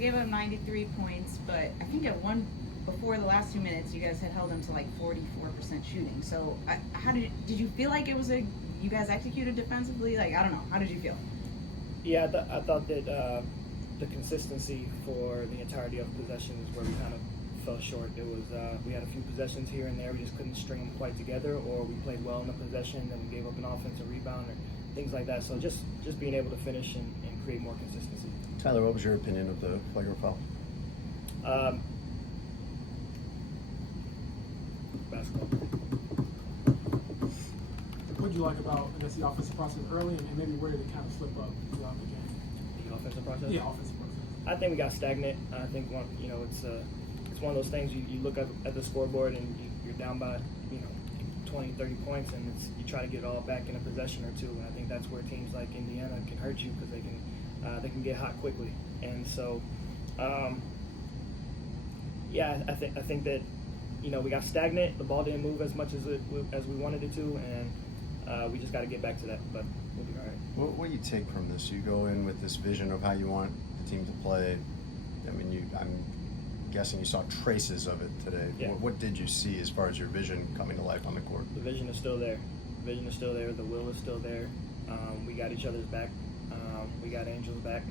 gave up 93 points, but I think before the last 2 minutes, you guys had held them to like 44% shooting. So how did you feel like it was you guys executed defensively? Like, I don't know. How did you feel? Yeah, I thought that the consistency for the entirety of possessions where we kind of fell short. It was we had a few possessions here and there. We just couldn't string them quite together, or we played well in the possession and we gave up an offensive rebound or things like that. So just being able to finish and create more consistency. Tyler, what was your opinion of the flagrant foul? Basketball. What did you like about, I guess, the offensive process early, and maybe where did it kind of slip up throughout the game? The offensive process? Yeah, offensive process. I think we got stagnant. I think it's one of those things you look at the scoreboard and you're down by 20, 30 points, and you try to get it all back in a possession or two. And I think that's where teams like Indiana can hurt you because they can get hot quickly. And so, I think that we got stagnant. The ball didn't move as much as we wanted it to, and we just got to get back to that. But we'll be all right. What do you take from this? You go in with this vision of how you want the team to play. I mean, I'm guessing you saw traces of it today. Yeah. What did you see as far as your vision coming to life on the court? The vision is still there. The vision is still there. The will is still there. We got each other's back. We got Angel's back.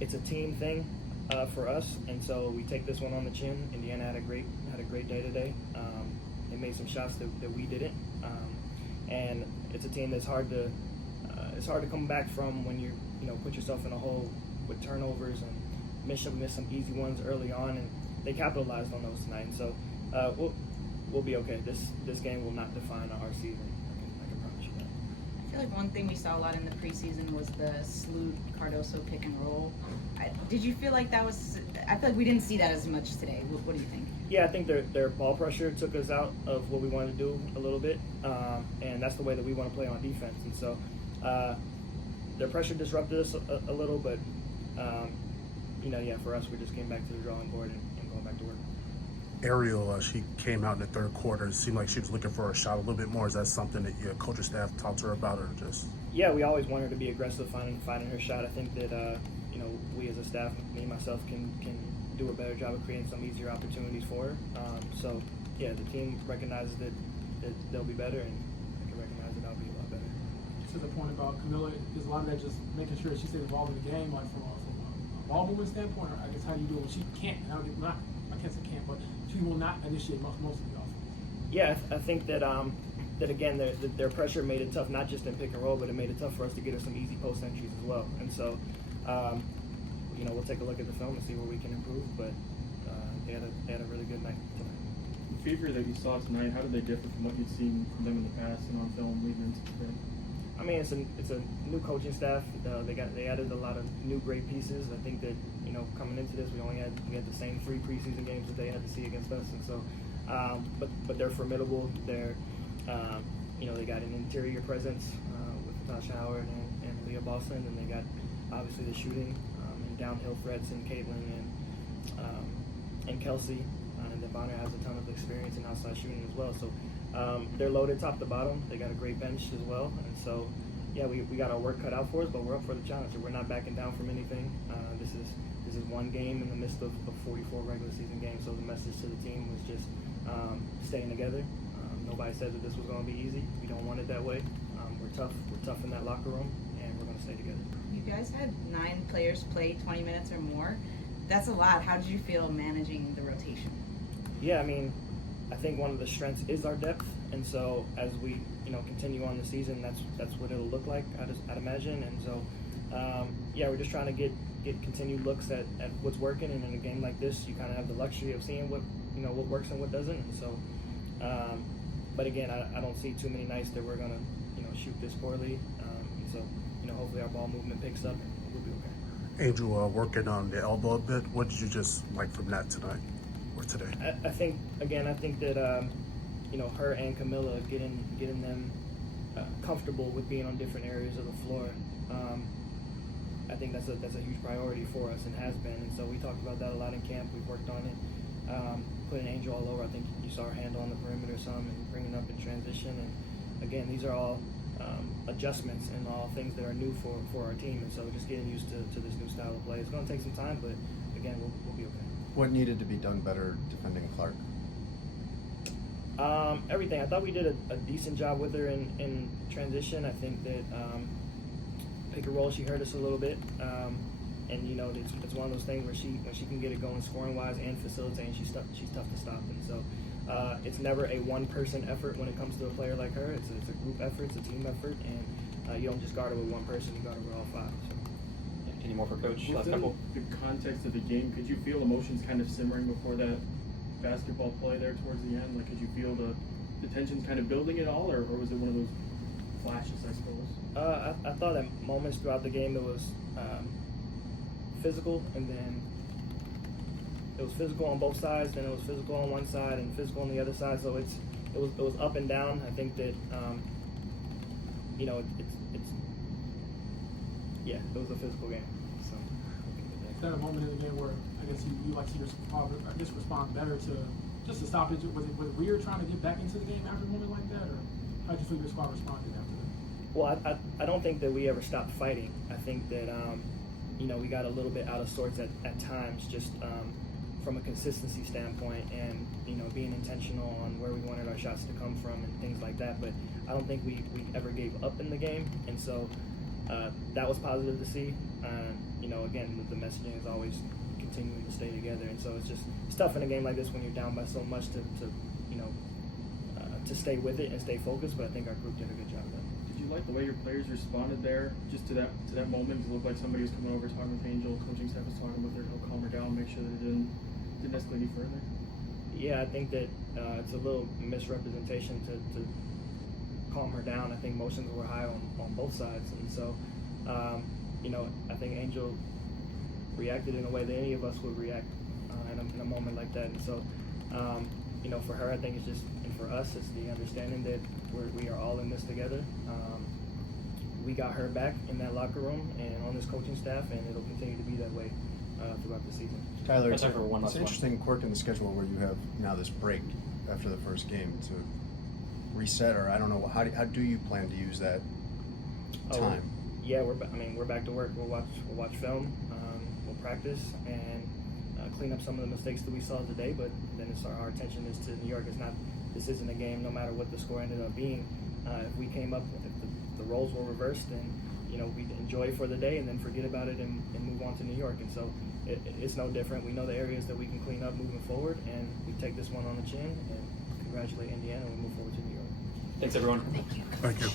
It's a team thing for us, and so we take this one on the chin. Indiana had a great day today. They made some shots that we didn't, and it's a team that's hard to come back from when you put yourself in a hole with turnovers and miss some easy ones early on, and they capitalized on those tonight. And so we'll be okay. This game will not define our season. I can promise you that. I feel like one thing we saw a lot in the preseason was the Sloot Cardoso pick and roll. Did you feel like that was? I feel like we didn't see that as much today. What do you think? Yeah, I think their ball pressure took us out of what we wanted to do a little bit, and that's the way that we want to play on defense. And so their pressure disrupted us a little, but for us, we just came back to the drawing board and going back to work. Ariel, she came out in the third quarter. It seemed like she was looking for a shot a little bit more. Is that something that your coaching staff talked to her about, or just? Yeah, we always want her to be aggressive, finding her shot. I think that we as a staff, me and myself, can do a better job of creating some easier opportunities for her. So yeah, the team recognizes that they'll be better, and I can recognize that I'll be a lot better. To the point about Camilla, is a lot of that just making sure she stays involved in the game, like from a ball movement standpoint, or I guess how do you do it when she can't? I can't say can't, but she will not initiate most of the offense. Yeah, I think that again their pressure made it tough, not just in pick and roll, but it made it tough for us to get her some easy post entries as well. And so we'll take a look at the film and see where we can improve. But they had a really good night tonight. The fever that you saw tonight, how did they differ from what you'd seen from them in the past and on film leading into today? I mean, it's a new coaching staff. They added a lot of new great pieces. I think that coming into this, we had the same 3 preseason games that they had to see against us, and so but they're formidable. They're they got an interior presence with Natasha Howard and Leah Boston, and they got obviously the shooting and downhill threats in Caitlin and Kelsey, and then Bonner has a ton of experience in outside shooting as well. So. They're loaded top to bottom. They got a great bench as well, and so we got our work cut out for us, but we're up for the challenge. We're not backing down from anything. This is one game in the midst of 44 regular season games. So the message to the team was just staying together. Nobody said that this was going to be easy. We don't want it that way. We're tough. We're tough in that locker room, and we're going to stay together. You guys had 9 players play 20 minutes or more. That's a lot. How did you feel managing the rotation? Yeah, I mean, I think one of the strengths is our depth, and so as we continue on the season, that's what it'll look like, I'd imagine. And so we're just trying to get continued looks at what's working, and in a game like this, you kind of have the luxury of seeing what works and what doesn't. And so but again, I don't see too many nights that we're gonna shoot this poorly. So hopefully our ball movement picks up and we'll be okay. Angel, working on the elbow a bit. What did you just like from that tonight? Today. I think that her and Camilla getting them comfortable with being on different areas of the floor. I think that's a huge priority for us and has been. And so we talked about that a lot in camp. We've worked on it, putting Angel all over. I think you saw her handle on the perimeter some and bringing up in transition. And again, these are all adjustments and all things that are new for our team. And so just getting used to this new style of play. It's going to take some time, but again, we'll be okay. What needed to be done better defending Clark? Everything. I thought we did a decent job with her in transition. I think that pick and roll, she hurt us a little bit. And you know, it's one of those things where when she can get it going scoring wise and facilitating, she's tough to stop. And so it's never a one person effort when it comes to a player like her. It's a group effort, it's a team effort, and you don't just guard her with one person, you guard her with all five. So. Any more for Coach? Last Within couple. the context of the game, could you feel emotions kind of simmering before that basketball play there towards the end? Like, could you feel the tensions kind of building at all, or was it one of those flashes, I suppose? I thought at moments throughout the game it was physical, and then it was physical on both sides, then it was physical on one side and physical on the other side. So it was up and down. I think that you know, it was a physical game. So Is there a moment in the game where I guess you like to see your squad, I guess, respond better to just to stop it? Was it weird trying to get back into the game after a moment like that, or how did you feel your squad responded after that? Well, I don't think that we ever stopped fighting. I think that you know, we got a little bit out of sorts at times, just from a consistency standpoint, and you know, being intentional on where we wanted our shots to come from and things like that. But I don't think we ever gave up in the game, and so that was positive to see. You know, again, the messaging is always continuing to stay together, and so it's tough in a game like this when you're down by so much to you know to stay with it and stay focused. But I think our group did a good job of that. Did you like the way your players responded there, just to that moment? It looked like somebody was coming over, talking with Angel, coaching staff was talking with her, help calm her down, make sure that it didn't escalate any further. Yeah, I think that it's a little misrepresentation to calm her down. I think emotions were high on both sides, and so you know, I think Angel reacted in a way that any of us would react in a moment like that. And so you know, for her, I think it's just, and for us, it's the understanding that we are all in this together. We got her back in that locker room and on this coaching staff, and it'll continue to be that way throughout the season. Tyler, Let's it's have one an last one. interesting quirk in the schedule where you have now this break after the first game to reset, or I don't know, how do you plan to use that time? Yeah, we're back to work. We'll watch film, we'll practice, and clean up some of the mistakes that we saw today. But then our attention is to New York. This isn't a game, no matter what the score ended up being. If we came up, if the roles were reversed, then you know, we'd enjoy for the day and then forget about it and move on to New York. And so it's no different. We know the areas that we can clean up moving forward, and we take this one on the chin and congratulate Indiana and we move forward to New York. Thanks, everyone. Thank you. Thank you.